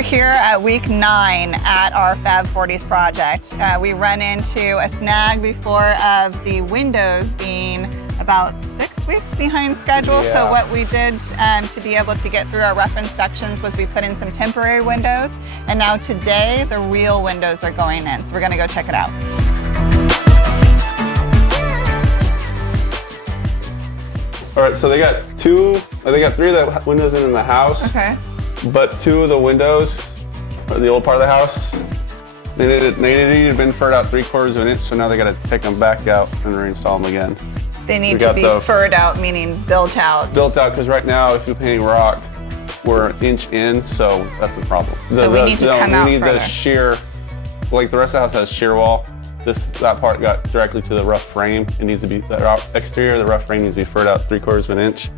we're here at week 9 at our Fab 40s project. We run into a snag before of the windows being about 6 weeks behind schedule. Yeah. So what we did to be able to get through our rough inspections was we put in some temporary windows, and now today the real windows are going in. So we're gonna go check it out. All right, so they got three of the windows in the house. Okay. But 2 of the windows, the old part of the house, they needed to have been furred out 3/4 of an inch, so now they got to take them back out and reinstall them again. They need to be furred out, meaning built out. Built out, because right now, if you're painting rock, we're an inch in, so that's the problem. So we need to come out We need further. the shear, like the rest of the house has shear wall. That part got directly to the rough frame. It needs to be, the exterior of the rough frame needs to be furred out 3/4 of an inch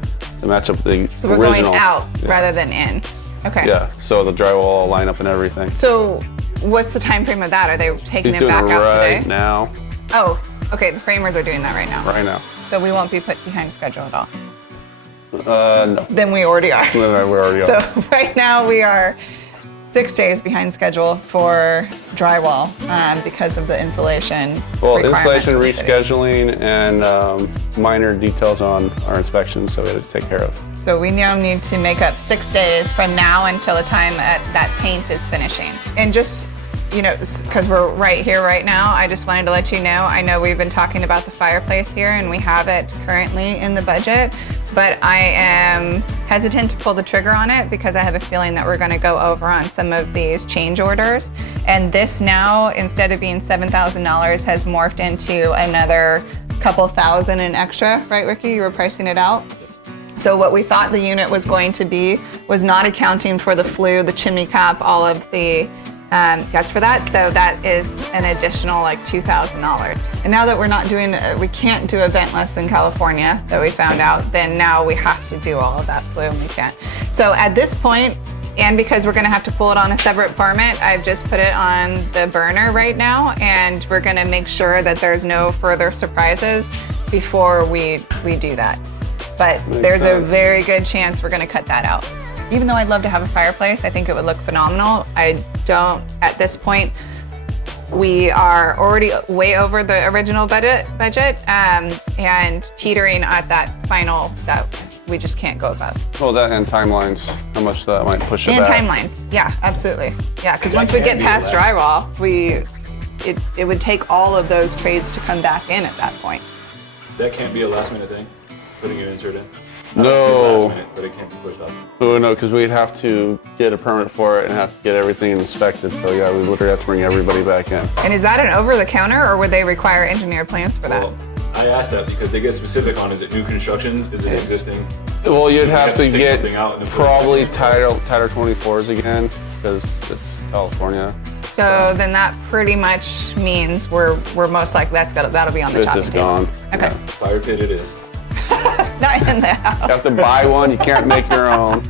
to match up the So we're original. going out Yeah. rather than in. Okay. Yeah, so the drywall will line up and everything. So what's the time frame of that? Are they taking He's them doing back it out right today? now. Oh, okay, the framers are doing that right now. Right now. So we won't be put behind schedule at all. No. Then we already are. No, we're already So up. right now we are 6 days behind schedule for drywall because of the insulation Well, requirements installation, of the city. rescheduling, and minor details on our inspections, so we had to take care of. So we now need to make up 6 days from now until the time that paint is finishing. And just, you know, because we're right here right now, I just wanted to let you know, I know we've been talking about the fireplace here and we have it currently in the budget, but I am hesitant to pull the trigger on it because I have a feeling that we're gonna go over on some of these change orders. And this now, instead of being $7,000, has morphed into another couple thousand in extra, right, Ricky? You were pricing it out? So what we thought the unit was going to be was not accounting for the flue, the chimney cap, all of the guts for that. So that is an additional like $2,000. And now that we're not doing, we can't do a ventless in California that we found out, then now we have to do all of that flue and we can't. So at this point, and because we're gonna have to pull it on a separate permit, I've just put it on the burner right now, and we're gonna make sure that there's no further surprises before we do that. But there's a very good chance we're gonna cut that out. Even though I'd love to have a fireplace, I think it would look phenomenal. I don't, at this point, we are already way over the original budget and teetering at that final that we just can't go above. Well, that and timelines, how much that might push it And back. timelines, yeah, absolutely. Yeah, because once we get past drywall, it would take all of those trades to come back in at that point. That can't be a last minute thing, putting an insert in? No. Last minute, but it can't be pushed up. Oh, no, because we'd have to get a permit for it and have to get everything inspected. So yeah, we literally have to bring everybody back in. And is that an over-the-counter, or would they require engineered plans for that? Well, I asked that because they get specific on, is it new construction, is it existing? Well, you'd have to take get something out and then put it probably back in. Title 24s again, because it's California. So then that pretty much means we're most likely that'll be on the It's chopping just table. gone. Okay. Yeah. Fire pit it is. Not in the house. You have to buy one, you can't make your own.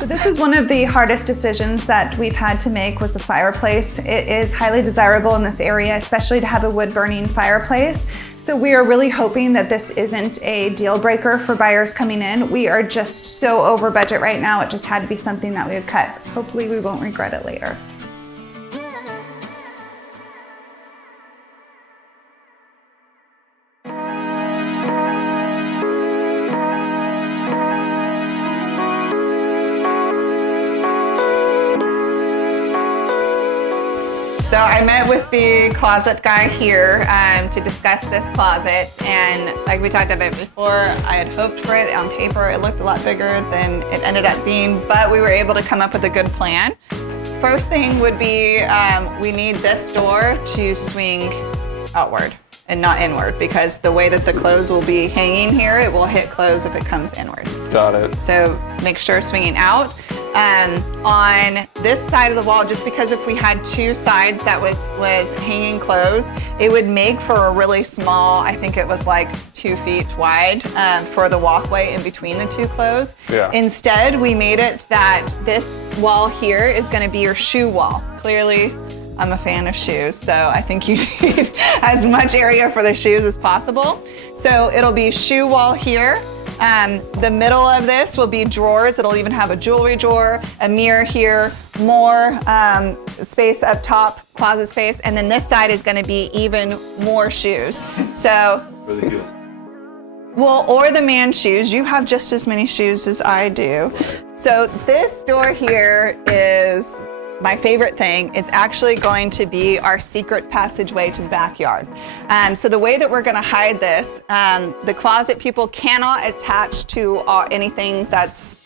So this is one of the hardest decisions that we've had to make, was the fireplace. It is highly desirable in this area, especially to have a wood burning fireplace. So we are really hoping that this isn't a deal breaker for buyers coming in. We are just so over budget right now. It just had to be something that we would cut. Hopefully we won't regret it later. So I met with the closet guy here to discuss this closet, and like we talked about before, I had hoped for it on paper. It looked a lot bigger than it ended up being, but we were able to come up with a good plan. First thing would be we need this door to swing outward and not inward, because the way that the clothes will be hanging here, it will hit close if it comes inward. Got it. So make sure swinging out. On this side of the wall, just because if we had two sides that was hanging closed, it would make for a really small, I think it was like 2 feet wide for the walkway in between the two clothes. Yeah. Instead, we made it that this wall here is gonna be your shoe wall. Clearly, I'm a fan of shoes, so I think you need as much area for the shoes as possible. So it'll be shoe wall here, The middle of this will be drawers. It'll even have a jewelry drawer, a mirror here, more space up top, closet space, and then this side is going to be even more shoes. So, For the heels. well, or the man's shoes. You have just as many shoes as I do. So this door here is my favorite thing. It's actually going to be our secret passageway to the backyard. So the way that we're going to hide this, the closet people cannot attach to anything that's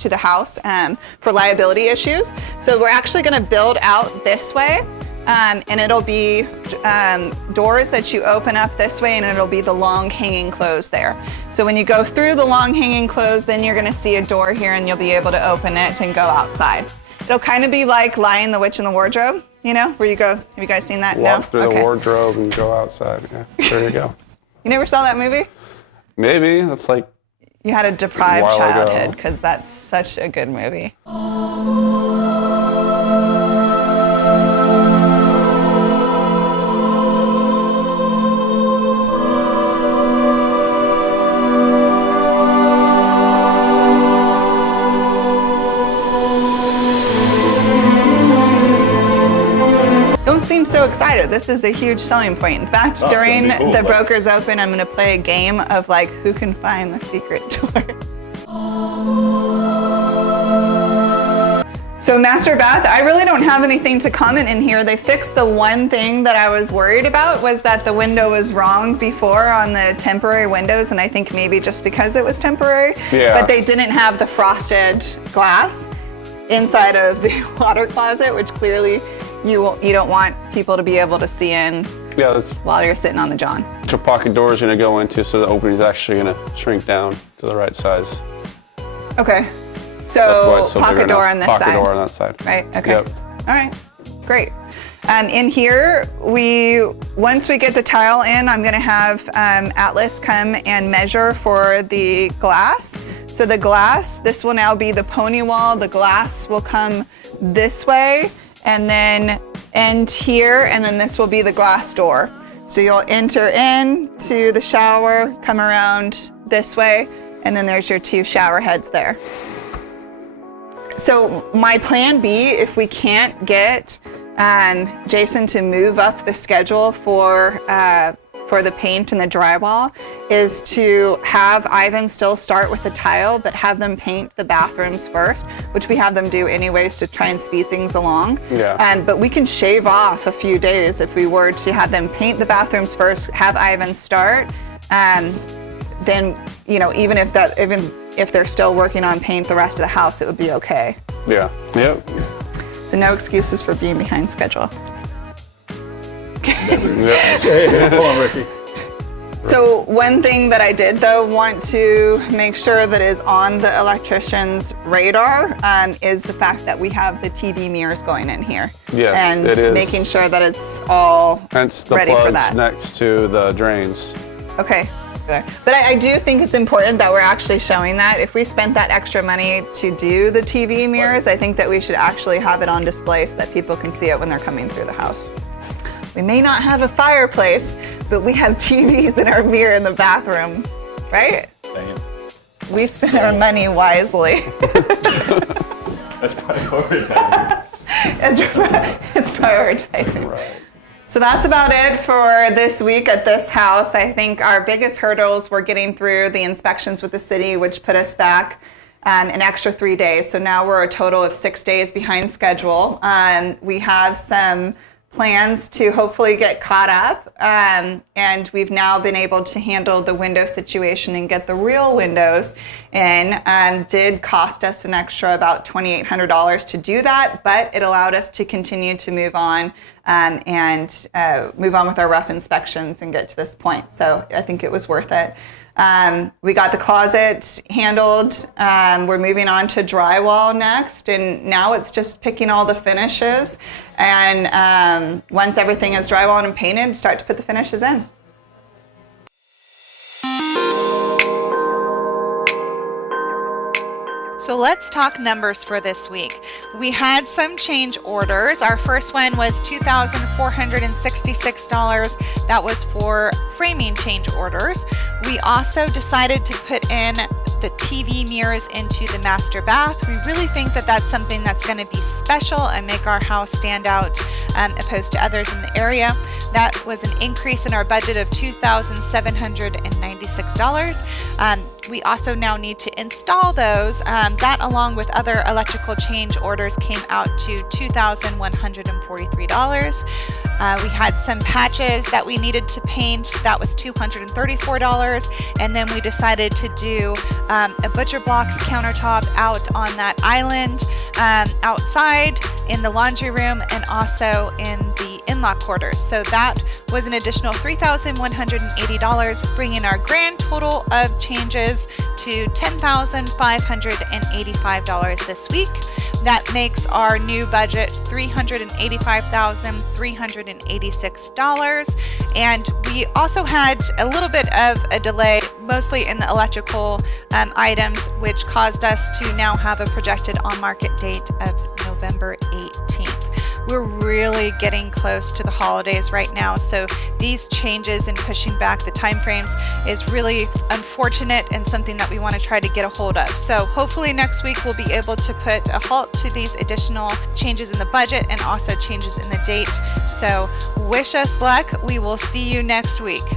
to the house for liability issues. So we're actually going to build out this way. And it'll be doors that you open up this way, and it'll be the long hanging clothes there. So when you go through the long hanging clothes, then you're gonna see a door here and you'll be able to open it and go outside. It'll kind of be like Lion, the Witch, and the Wardrobe, you know, where you go, have you guys seen that? Walk No? through Okay. the wardrobe and go outside. Yeah, there you go. You never saw that movie? Maybe that's like You had a deprived While ago. childhood, because that's such a good movie. Don't seem so excited. This is a huge selling point. In fact, Oh, it's gonna during be cool, the but- Brokers Open, I'm going to play a game of like who can find the secret door. So master bath, I really don't have anything to comment in here. They fixed the one thing that I was worried about, was that the window was wrong before on the temporary windows, and I think maybe just because it was temporary. Yeah. But they didn't have the frosted glass inside of the water closet, which clearly you don't want people to be able to see in yeah, that's while you're sitting on the john. what your pocket door is going to go into, so the opening is actually going to shrink down to the right size. Okay. That's why So it's so pocket big door right on now. this Pocket side. door on that side. Right, okay. Yep. All right, great. In here, once we get the tile in, I'm gonna have Atlas come and measure for the glass. So the glass, this will now be the pony wall. The glass will come this way and then end here, and then this will be the glass door. So you'll enter in to the shower, come around this way, and then there's your two shower heads there. So my plan B, if we can't get Jason to move up the schedule for the paint and the drywall, is to have Ivan still start with the tile, but have them paint the bathrooms first, which we have them do anyways to try and speed things along. Yeah. But we can shave off a few days if we were to have them paint the bathrooms first, have Ivan start, then, you know, even if they're still working on paint the rest of the house, it would be okay. Yeah. Yep. So no excuses for being behind schedule. Yep. Hey, hold on, Ricky. So one thing that I did though want to make sure that is on the electrician's radar is the fact that we have the TV mirrors going in here. Yes, and it is. making sure that it's all Hence the ready for plugs that. next to the drains. Okay. But I do think it's important that we're actually showing that. If we spent that extra money to do the TV mirrors, I think that we should actually have it on display so that people can see it when they're coming through the house. We may not have a fireplace, but we have TVs in our mirror in the bathroom, right? Damn. We spend our money wisely. That's prioritizing. It's prioritizing. Right. So that's about it for this week at this house. I think our biggest hurdles were getting through the inspections with the city, which put us back an extra 3 days. So now we're a total of 6 days behind schedule. We have some plans to hopefully get caught up, and we've now been able to handle the window situation and get the real windows in. Did cost us an extra about $2,800 to do that, but it allowed us to continue to move on and move on with our rough inspections and get to this point. So I think it was worth it. We got the closet handled. We're moving on to drywall next, and now it's just picking all the finishes. And once everything is drywalled and painted, start to put the finishes in. So let's talk numbers for this week. We had some change orders. Our first one was $2,466. That was for framing change orders. We also decided to put in the TV mirrors into the master bath. We really think that that's something that's going to be special and make our house stand out opposed to others in the area. That was an increase in our budget of $2,796. We also now need to install those. That, along with other electrical change orders, came out to $2,143. We had some patches that we needed to paint. That was $234. And then we decided to do a butcher block countertop out on that island outside in the laundry room and also in the in-law quarters. So that was an additional $3,180, bringing our grand total of changes to $10,585 this week. That makes our new budget $385,386. And we also had a little bit of a delay, mostly in the electrical items, which caused us to now have a projected on-market date of November 18th. We're really getting close to the holidays right now, so these changes and pushing back the timeframes is really unfortunate and something that we want to try to get a hold of. So hopefully next week we'll be able to put a halt to these additional changes in the budget and also changes in the date. So wish us luck. We will see you next week.